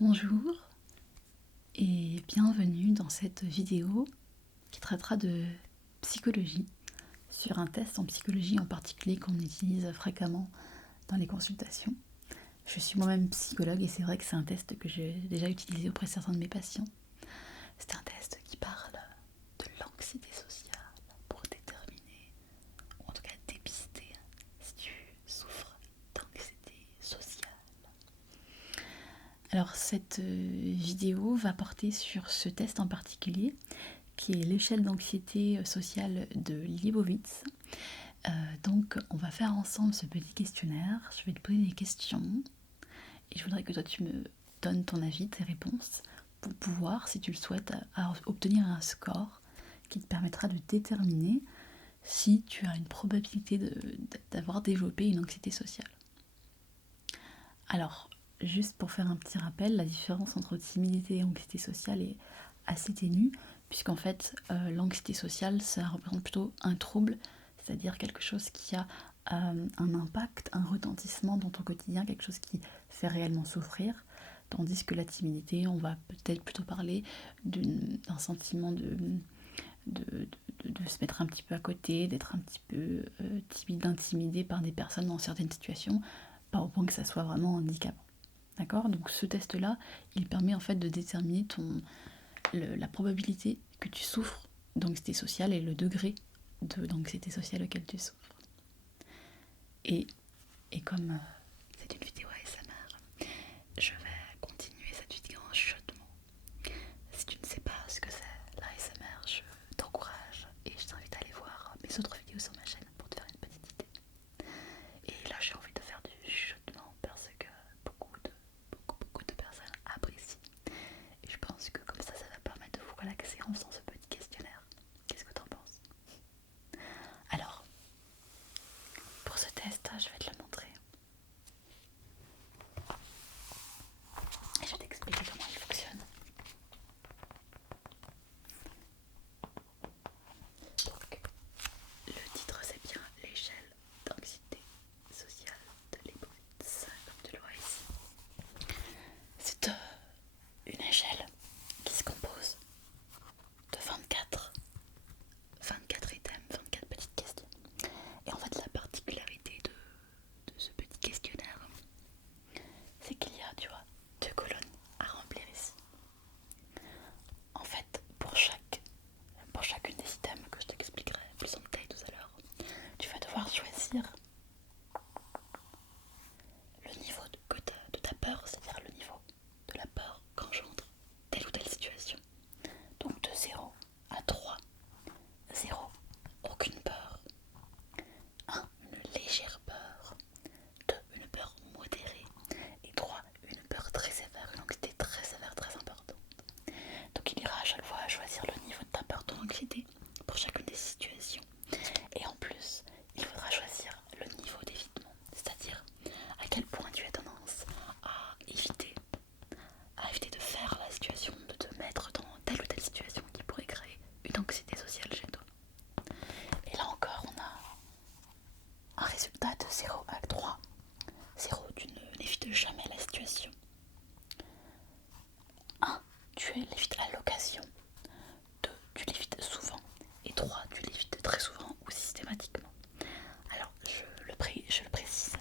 Bonjour et bienvenue dans cette vidéo qui traitera de psychologie, sur un test en psychologie en particulier qu'on utilise fréquemment dans les consultations. Je suis moi-même psychologue et c'est vrai que c'est un test que j'ai déjà utilisé auprès de certains de mes patients. C'est un test qui parle de l'anxiété sociale pour déterminer, ou en tout cas dépister, si tu souffres d'anxiété sociale. Alors cette vidéo va porter sur ce test en particulier, qui est l'échelle d'anxiété sociale de Leibowitz. Donc on va faire ensemble ce petit questionnaire, je vais te poser des questions, et je voudrais que toi tu me donnes ton avis, tes réponses, pour pouvoir, si tu le souhaites, obtenir un score qui te permettra de déterminer si tu as une probabilité d'avoir développé une anxiété sociale. Alors, juste pour faire un petit rappel, la différence entre timidité et anxiété sociale est assez ténue, puisqu'en fait, l'anxiété sociale, ça représente plutôt un trouble, c'est-à-dire quelque chose qui a un impact, un retentissement dans ton quotidien, quelque chose qui fait réellement souffrir, tandis que la timidité, on va peut-être plutôt parler d'un sentiment de, de se mettre un petit peu à côté, d'être un petit peu timide, intimidé par des personnes dans certaines situations, pas au point que ça soit vraiment handicapant. D'accord ? Donc ce test-là, il permet en fait de déterminer la probabilité que tu souffres d'anxiété sociale et le degré d'anxiété sociale auquel tu souffres. Et comme c'est une vidéo ASMR, je vais continuer cette vidéo en chuchotement. Si tu ne sais pas ce que c'est l'ASMR, je t'encourage et je t'invite à aller voir mes autres vidéos sur ma chaîne pour te faire une petite idée. Et là j'ai envie de faire du chuchotement parce que beaucoup de personnes apprécient. Et je pense que comme ça va permettre de vous relaxer en faisant ce petit questionnaire. Qu'est-ce que t'en penses ? Alors, pour ce test, je vais te le montrer. Et je vais t'expliquer comment il fonctionne. Donc, le titre c'est bien l'échelle d'anxiété sociale de Leibowitz, comme tu le vois ici. C'est une échelle qui se compose de 24 items, 24 petites questions. Et en fait, la particularité de ce petit questionnaire, c'est qu'il y a, tu vois, 2 colonnes à remplir ici. En fait, pour chacune des items que je t'expliquerai plus en détail tout à l'heure, tu vas devoir choisir le niveau de ta peur, c'est-à-dire le niveau de la peur qu'engendre telle ou telle situation. Donc de 0 à 3, 0, aucune peur. 1, une légère peur. 2, une peur modérée. Et 3, une peur très sévère, une anxiété très sévère, très importante. Donc il ira à chaque fois à choisir le niveau de ta peur, ton anxiété, pour chacune des situations. Et en plus, il faudra choisir le niveau d'évitement, c'est-à-dire à quel point tu as tendance à éviter de faire la situation, de te mettre dans telle ou telle situation qui pourrait créer une anxiété sociale chez toi. Et là encore, on a un résultat de 0 à 3. 0, tu n'évites jamais la situation. 1, tu l'évites à l'occasion. 2, tu l'évites souvent. Et 3, tu l'évites très souvent ou systématiquement. Alors, je le précise,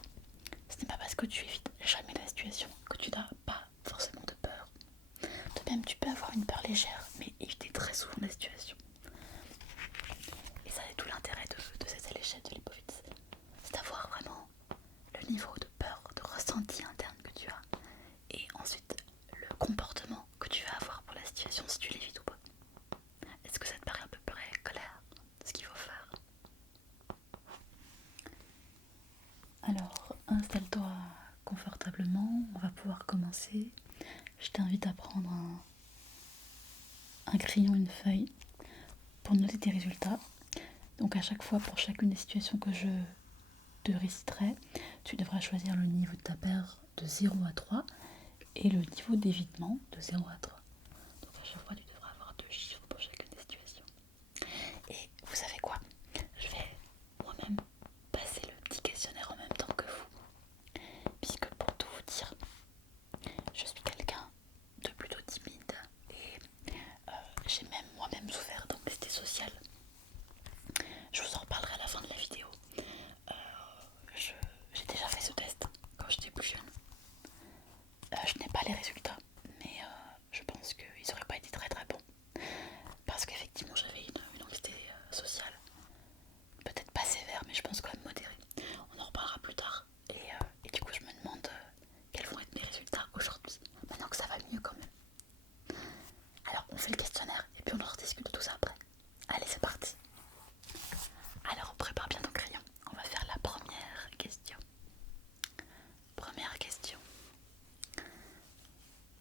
ce n'est pas parce que tu évites jamais la situation que tu n'as pas forcément de peur. De même, tu peux avoir une peur légère, mais éviter très souvent la situation. Et ça, c'est tout l'intérêt de cette échelle de Leibowitz. C'est d'avoir vraiment le niveau de peur, de ressenti interne que tu as. Et ensuite, le comportement que tu vas avoir pour la situation, si tu l'évites ou pas. Est-ce que ça te paraît à peu près clair ce qu'il faut faire ? Alors, installe-toi confortablement, on va pouvoir commencer. Je t'invite à prendre un crayon, une feuille pour noter tes résultats. Donc à chaque fois, pour chacune des situations que je te réciterai, tu devras choisir le niveau de ta peur de 0 à 3 et le niveau d'évitement de 0 à 3. Donc à chaque fois, tu devras avoir 2 chiffres pour chacune des situations. Et vous savez quoi ? Je vais moi-même passer le petit questionnaire en même temps que vous. Puisque pour tout vous dire, je suis quelqu'un les résultats, mais je pense qu'ils auraient pas été très très bons. Parce qu'effectivement j'avais une anxiété sociale, peut-être pas sévère, mais je pense quand même modérée. On en reparlera plus tard. Et du coup je me demande quels vont être mes résultats aujourd'hui, maintenant que ça va mieux quand même. Alors on fait le questionnaire et puis on en rediscute de tout ça après. Allez, c'est parti. Alors prépare bien ton crayon, on va faire la première question. Première question.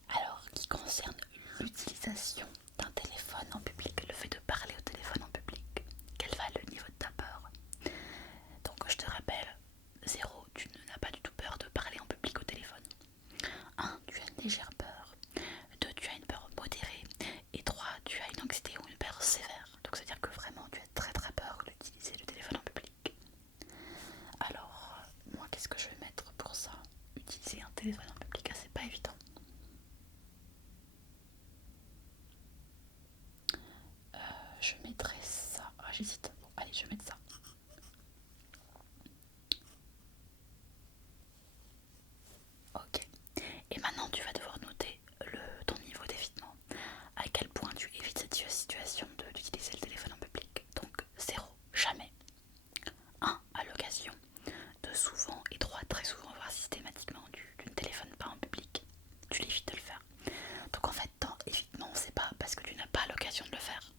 Alors, qui concerne l'utilisation d'un téléphone en public, le fait de parler au téléphone en public, quel va le niveau de ta peur? Donc je te rappelle, 0, tu n'as pas du tout peur de parler en public au téléphone. 1, tu as une légère peur. 2, tu as une peur modérée. Et 3, tu as une anxiété ou une peur sévère. Donc c'est à dire que vraiment tu as très très peur d'utiliser le téléphone en public. Alors, moi qu'est-ce que je vais mettre pour ça? Utiliser un téléphone en public, c'est pas évident. Je mettrai ça. Ah, j'hésite. Bon, allez, je vais mettre ça. Ok. Et maintenant, tu vas devoir noter ton niveau d'évitement. À quel point tu évites cette situation d'utiliser le téléphone en public. Donc, 0, jamais. 1, à l'occasion. 2, souvent. Et 3, très souvent, voire systématiquement, tu ne téléphones pas en public. Tu l'évites de le faire. Donc, en fait, ton évitement, c'est pas parce que tu n'as pas l'occasion de le faire.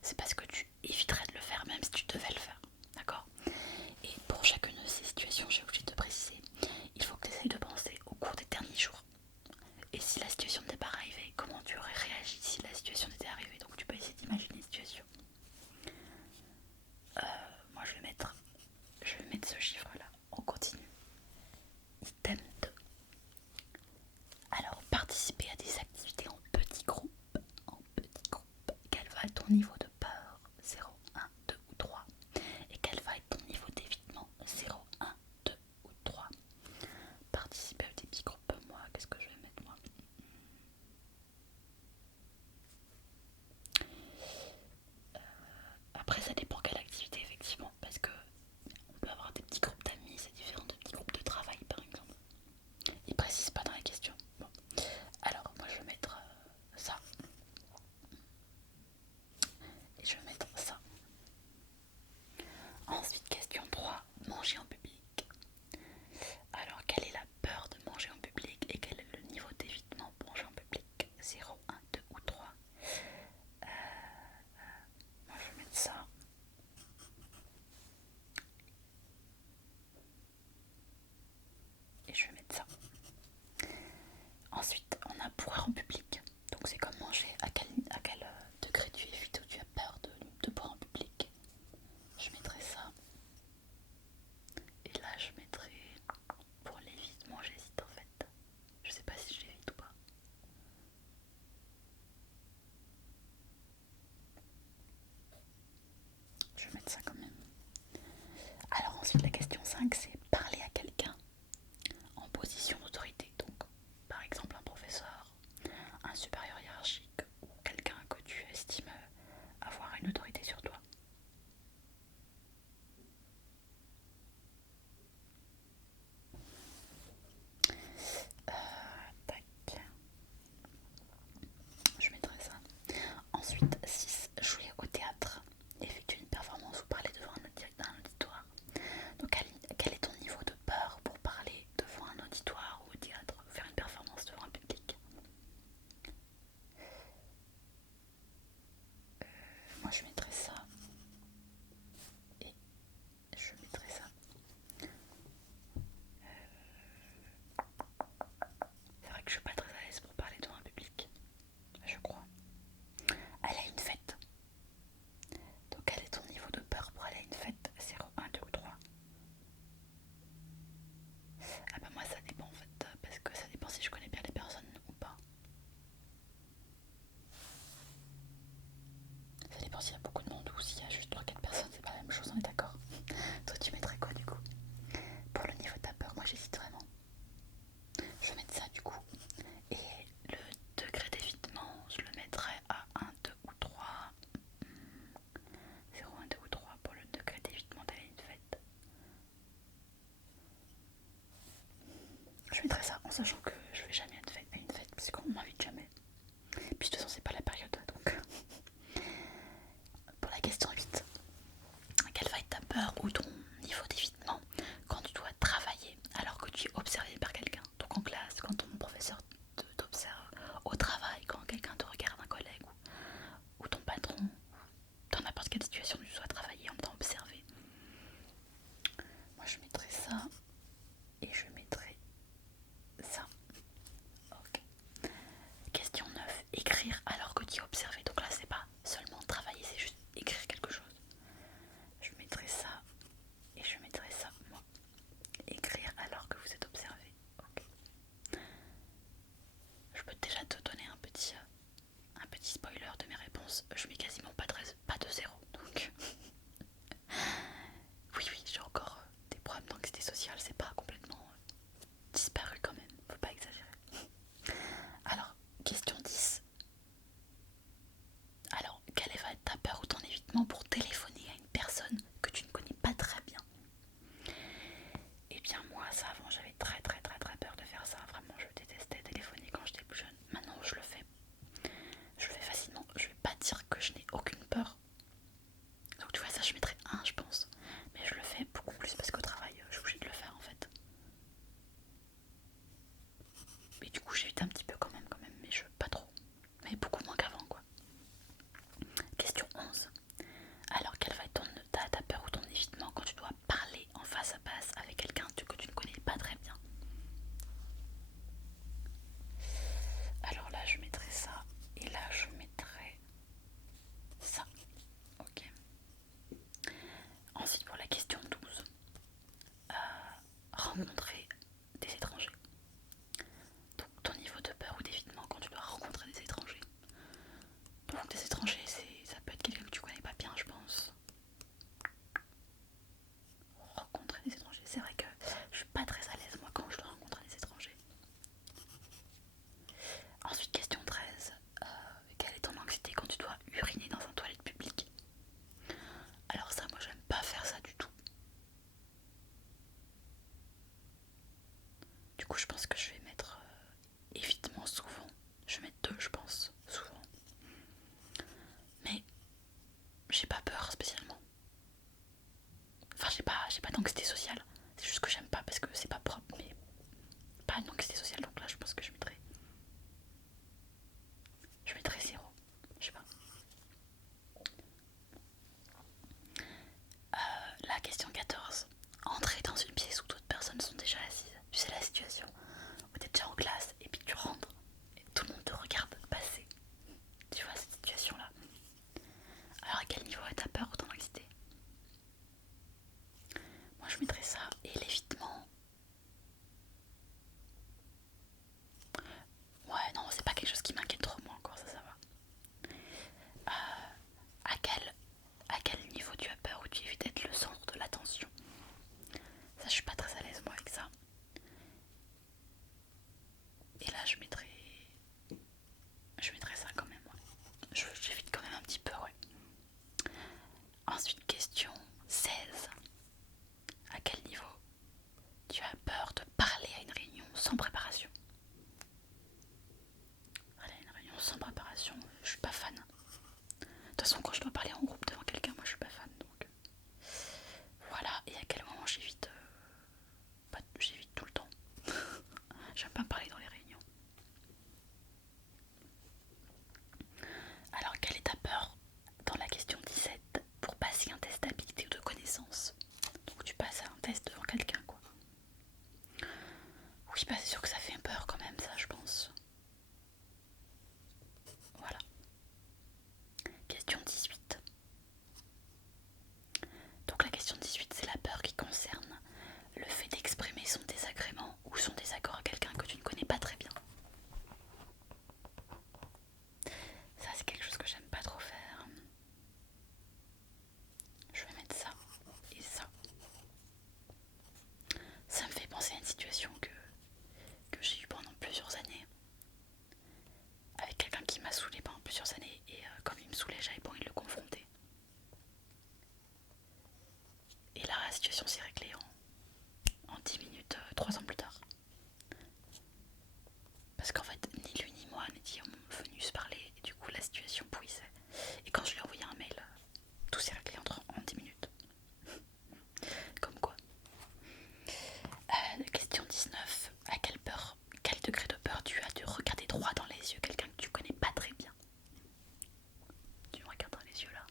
C'est parce que tu éviterais de le faire même si tu devais le faire. D'accord? Et pour chacune de ces situations, j'ai obligé de te préciser, il faut que tu essayes de penser au cours des derniers jours. Et si la situation n'était pas arrivée, comment tu aurais réagi si la situation n'était arrivée? Donc tu peux essayer d'imaginer une situation. Moi je vais mettre ce chiffre là. On continue. Item 2. Alors participer à des activités en petits groupes. En petits groupes. Quel va être ton niveau de peur? 0, 1, 2 ou 3. Et quel va être ton niveau d'évitement? 0, 1, 2 ou 3. Participer à des petits groupes. Moi, qu'est-ce que je vais mettre moi? Après ça dépend quelle activité effectivement, parce que on peut avoir des petits groupes d'amis, c'est différent de petits groupes de travail par exemple. Ils précisent pas dans la question. Bon. Alors moi je vais mettre ça. Et je vais mettre ça. Ensuite question 3, manger en public. Alors quelle est la peur de manger en public et quel est le niveau d'évitement pour manger en public? 0, 1, 2 ou 3. Moi je vais mettre ça. Et je vais mettre ça. Ensuite, on a boire en public. Donc c'est comme manger. À quel degré tu évites ou tu as peur de boire en public? Je mettrai ça. Et là, je mettrai pour l'évitement, j'hésite en fait. Je sais pas si je l'évite ou pas. Je vais mettre ça quand même. Alors ensuite, la question 5, c'est parler à quelqu'un en position d'autorité. Donc, par exemple, un professeur, un supérieur hiérarchique ou quelqu'un que tu estimes avoir une autorité sur toi. Tac. Je mettrai ça. Ensuite, 6, jouer au théâtre, effectuer une performance ou parler devant un auditoire. Donc, quel est ton évitement pour téléphoner à une personne que tu ne connais pas très bien. Et bien moi ça avant j'avais très peur de faire ça, vraiment je détestais téléphoner quand j'étais plus jeune. Maintenant je le fais facilement, je vais pas dire que je n'ai aucune peur. Donc tu vois ça je mettrais 1 je pense, mais je le fais beaucoup plus parce qu'au travail je suis obligée de le faire en fait. Mais du coup j'évite un petit peu quand même, mais je pas trop, mais beaucoup moins qu'avant quoi. Question 11. Alors quelle va être ta peur ou ton évitement quand tu dois parler en face à face avec quelqu'un que tu ne connais pas très bien? Alors là je mettrai ça et là je mettrai ça. Ok. Ensuite pour la question 12. Rencontrer des étrangers. Donc ton niveau de peur ou d'évitement quand tu dois rencontrer des étrangers. Donc des étrangers ça peut être quelqu'un que tu connais pas bien je pense. Rencontrer des étrangers, c'est vrai que je suis pas très à l'aise moi quand je dois rencontrer des étrangers. Ensuite question 13. Quelle est ton anxiété quand tu dois uriner dans un toilette publique? Alors ça moi j'aime pas faire ça du tout. Du coup je pense que je vais mettre évitement souvent. Je vais mettre 2 je pense, souvent. Mais j'ai pas peur spécialement. Enfin j'ai pas d'anxiété sociale. C'est juste que j'aime pas parce que c'est pas propre, mais pas une anxiété sociale. Donc là je pense que je mettrai 0. Je sais pas. La question 14. Entrer dans une pièce où d'autres personnes sont déjà assises. Tu sais la situation où t'es déjà en classe et puis tu rentres et tout le monde te regarde passer. Tu vois cette situation là. Alors à quel niveau est ta peur ou ton anxiété? Moi je mettrais ça et l'évitement. Ouais non c'est pas quelque chose qui m'inquiète trop moi encore, ça va. À quel niveau tu as peur ou tu évites d'être le centre de l'attention? Ça je suis pas très à l'aise moi avec ça. Et là je mettrais ça quand même, ouais. J'évite quand même un petit peu, ouais. Ensuite question 16. À quel niveau tu as peur de parler à une réunion sans préparation? Parler à une réunion sans préparation, je suis pas fan. De toute façon quand je dois parler en groupe devant quelqu'un, moi je suis pas fan donc. Voilà, et à quel moment j'évite j'évite tout le temps. J'aime pas parler dans les réunions. Alors quelle est ta peur dans la question 17 pour passer un test d'habilité ou de connaissance? Donc tu passes un test devant quelqu'un quoi. Oui bah c'est sûr que ça fait peur quand même ça je pense. Voilà. Question 18. Donc la question 18 c'est la peur qui concerne le fait d'exprimer son désagrément ou son désaccord à quelqu'un que tu ne connais pas très bien. Ça c'est quelque chose que j'aime pas trop faire. Je vais mettre ça et ça. Ça me fait penser à une situation que j'ai eue pendant plusieurs années. Avec quelqu'un qui m'a saoulée pendant plusieurs années et comme il me saoulait j'avais pas envie de le confronter. Et là la situation s'est réglée en 10 minutes, 3 ans plus tard. Parce qu'en fait ni lui ni moi n'étions venus se parler et du coup la situation pourrissait. Et quand je lui ai envoyé un mail, tout s'est réglé en 10 minutes. Comme quoi. Question 19. À quel degré de peur tu as de regarder droit dans les yeux quelqu'un que tu connais pas très bien? Tu me regardes dans les yeux là.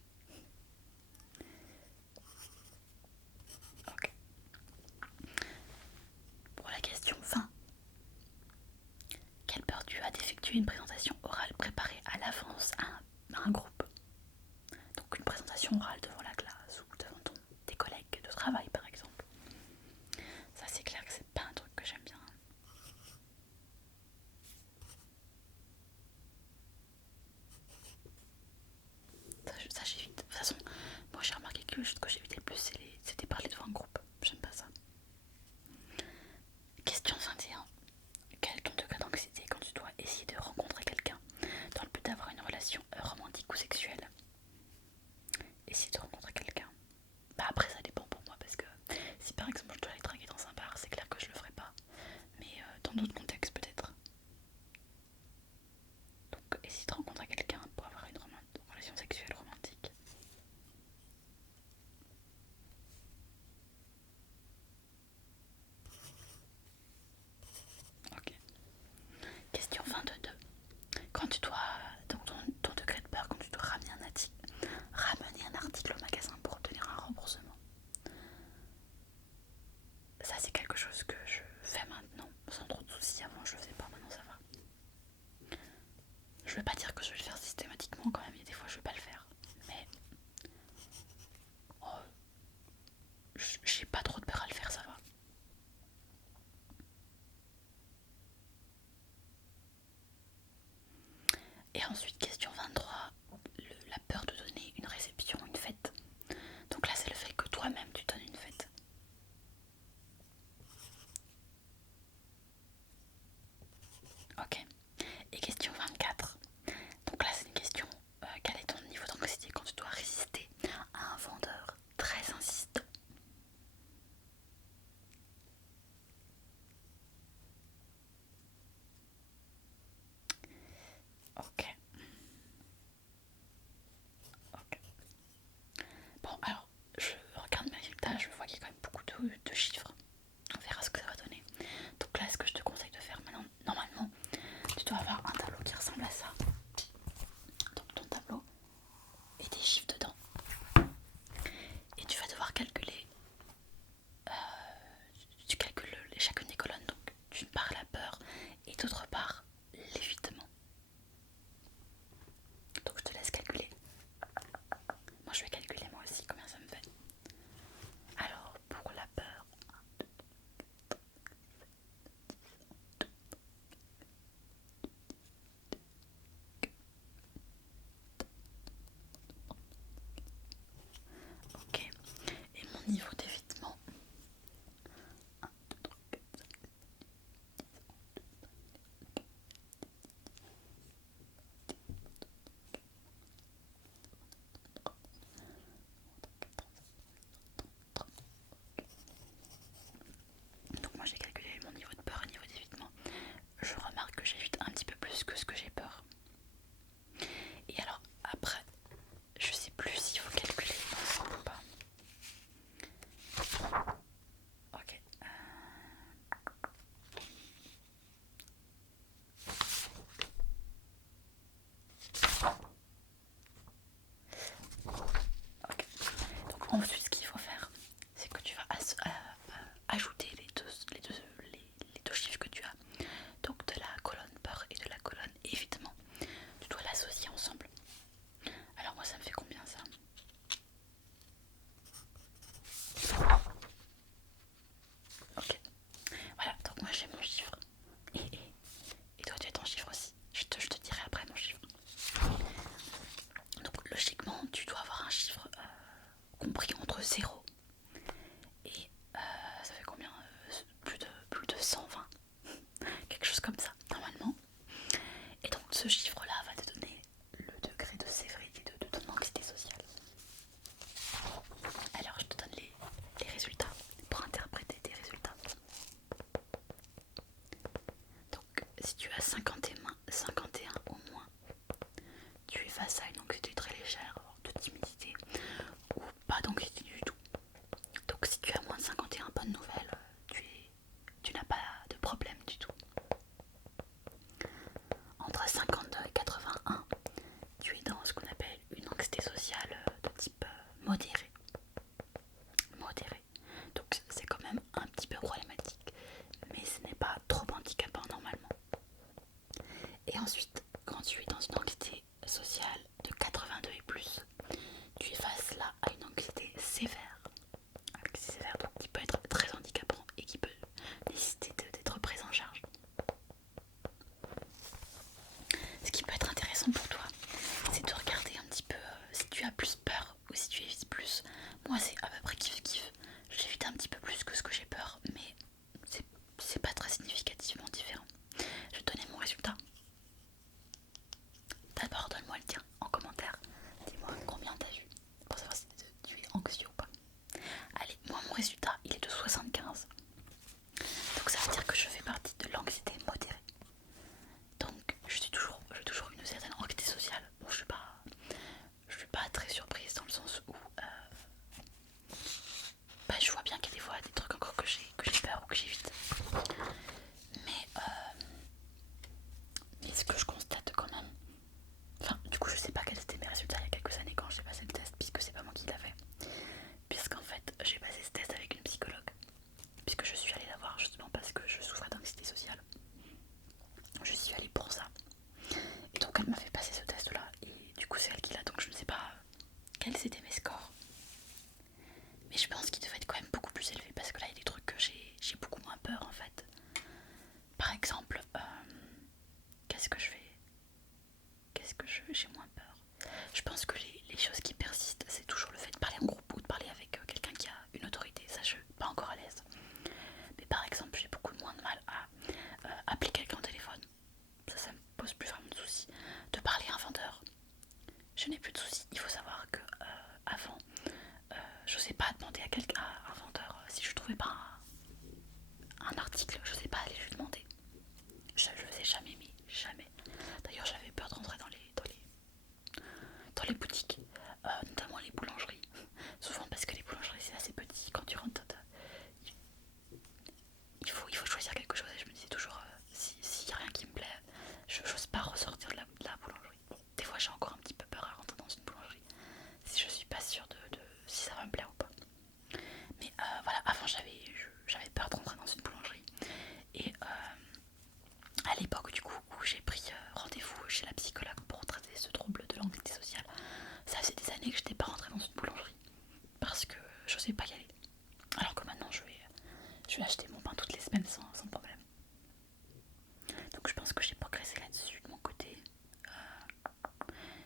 Ok. Pour la question 20. Quelle peur tu as d'effectuer une présentation orale préparée à l'avance à un groupe? Donc une présentation orale devant la classe ou devant tes collègues de travail par exemple. Ça c'est clair que c'est pas un truc que j'aime bien. Ça j'évite. De toute façon, moi j'ai remarqué que ce que j'évitais le plus c'était parler devant un groupe. J'aime pas ça. Question 21. Quel est ton degré d'anxiété quand tu dois essayer de rencontrer quelqu'un dans le but d'avoir une relation romantique ou sexuelle? Et veux pas dire que je vais le faire systématiquement quand même, il y a des fois je vais pas le faire. Mais oh, j'ai pas trop de peur à le faire, ça va. Et ensuite, question 23, la peur de donner une réception, une fête. Donc là, c'est le fait que toi-même tu donnes une fête. Ok. Et question 24. Donc là, c'est une question, quel est ton niveau d'anxiété quand tu dois résister à un vendeur très insistant? Ok. Ok. Bon, alors, je regarde mes résultats, je vois qu'il y a quand même beaucoup de chiffres. On verra ce que ça va donner. Donc là, ce que je te conseille de faire maintenant, normalement, tu dois avoir un tableau qui ressemble à ça. Donc ton tableau et des chiffres dedans. Et tu vas devoir calculer, tu calcules chacune des colonnes. Donc d'une part la peur et d'autre part l'évitement. Donc je te laisse calculer. Moi je vais calculer moi aussi combien ça me fait. Alors pour la peur, ok. Et mon niveau d'évitement, donc moi j'ai calculé mon niveau de peur et niveau d'évitement. Je remarque que j'évite un petit peu plus que ce que j'ai peur. Et alors après, je sais plus s'il faut calculer ensemble ou pas. Ok. Ok. Donc ensuite ce qu'il faut faire, c'est que tu vas ajouter les deux chiffres que tu as. Donc de la colonne peur et de la colonne évitement. Tu dois l'associer ensemble. Alors moi ça me fait combien ça? Ok. Voilà, donc moi j'ai mon chiffre. Et toi tu as ton chiffre aussi. Je te dirai après mon chiffre. Donc logiquement tu dois avoir un chiffre compris entre 0 et ça fait combien, plus de 120, quelque chose comme ça normalement. Et donc ce chiffre là va te donner le degré de sévérité de ton anxiété sociale. Alors je te donne les résultats pour interpréter tes résultats. Donc si tu as 51 au moins, tu es face à une anxiété très légère, de timidité ou pas d'anxiété du tout. Donc si tu as moins de 51, bonne nouvelle, tu n'as pas de problème du tout. Entre 52 et 81, tu es dans ce qu'on appelle une anxiété sociale de type modéré. Modéré. Donc c'est quand même un petit peu problématique, mais ce n'est pas trop handicapant normalement. Et ensuite, quand tu es dans une anxiété sociale de 82 et plus, tu es face là à une anxiété sévère. Sévère, donc qui peut être très handicapant et qui peut nécessiter d'être prise en charge. Ce qui peut être intéressant pour toi, c'est de regarder un petit peu si tu as plus peur ou si tu évites plus. Moi c'est à peu près kiff-kiff. J'évite un petit peu plus que ce que j'ai peur, mais c'est pas très significativement différent. Je vais te donner mon résultat. D'abord donne-moi le tien en commentaire. Dis-moi combien t'as eu pour savoir si tu es anxieux ou pas. Allez, moi mon résultat il est de 75. Donc ça veut dire que je fais partie de l'anxiété modérée. Donc j'ai toujours une certaine anxiété sociale. Bon, je suis pas très surprise dans le sens où je vois bien qu'il y a des fois des trucs encore que j'ai peur ou que j'évite. Mais, mais ce que je constate quand même, enfin du coup je sais pas quels étaient mes résultats il y a quelques années quand j'ai passé le test, puisque c'est pas moi qui l'ai fait. Puisqu'en fait j'ai passé ce test avec une psychologue, puisque je suis allée la voir justement parce que je souffrais d'anxiété sociale. Je suis allée pour ça. Et donc elle m'a fait je n'ai plus de soucis. Il faut savoir que avant, je n'osais pas demander à quelqu'un, à un vendeur, si je trouvais pas un article, je n'osais pas aller lui demander. Je le faisais jamais, mais jamais. D'ailleurs, j'avais peur de rentrer dans les boutiques, notamment les boulangeries. Souvent parce que les boulangeries c'est assez petit. Quand tu rentres, il faut choisir quelque chose. Et je me disais toujours, s'il n'y a rien qui me plaît, je n'ose pas ressortir de la boulangerie. Bon, des fois j'ai encore un petit peu peur à rentrer dans une boulangerie si je suis pas sûre de si ça va me plaire ou pas. Mais voilà, avant j'avais peur de rentrer dans une boulangerie. Et à l'époque du coup où j'ai pris rendez-vous chez la psychologue pour traiter ce trouble de l'anxiété sociale, ça faisait des années que je n'étais pas rentrée dans une boulangerie parce que je n'osais pas y aller. Alors que maintenant je vais acheter mon pain toutes les semaines sans problème. Donc je pense que j'ai progressé là-dessus de mon côté.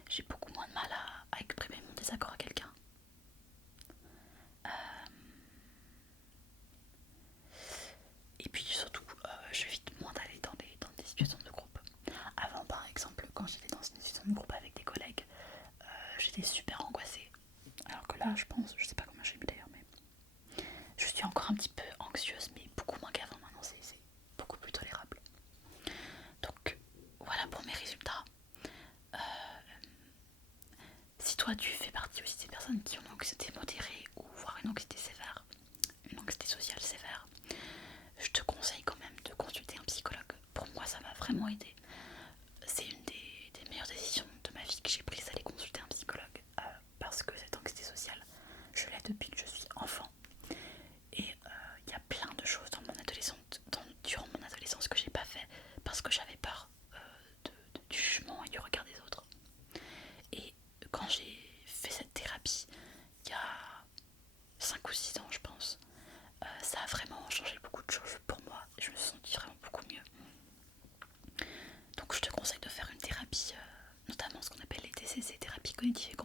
J'ai beaucoup moins de mal à exprimer mon désaccord à quelqu'un. Et puis surtout, j'évite moins d'aller dans des situations de groupe. Avant, par exemple, quand j'étais dans une situation de groupe avec des collègues, j'étais super angoissée. Alors que là, je pense, je sais pas comment je suis d'ailleurs, mais je suis encore un petit peu anxieuse, mais beaucoup moins qu'avant. Maintenant, c'est beaucoup plus tolérable. Donc voilà pour mes résultats. Si toi tu fais partie aussi des personnes qui ont une anxiété modérée ou voire une anxiété sévère, une anxiété sociale sévère, je te conseille quand même de consulter un psychologue. Pour moi ça m'a vraiment aidé. C'est une des meilleures décisions de ma vie que j'ai prises, d'aller consulter un psychologue parce que cette anxiété sociale, je l'ai depuis que je suis enfant. Et il y a plein de choses durant mon adolescence que j'ai pas fait parce que j'avais peur du jugement et du regard des autres. Et quand j'ai fait cette thérapie, il y a 5 ou 6 ans je pense, ça a vraiment changé beaucoup de choses pour moi. Je me suis sentie vraiment beaucoup mieux. Donc je te conseille de faire une thérapie, notamment ce qu'on appelle les TCC, thérapie cognitive et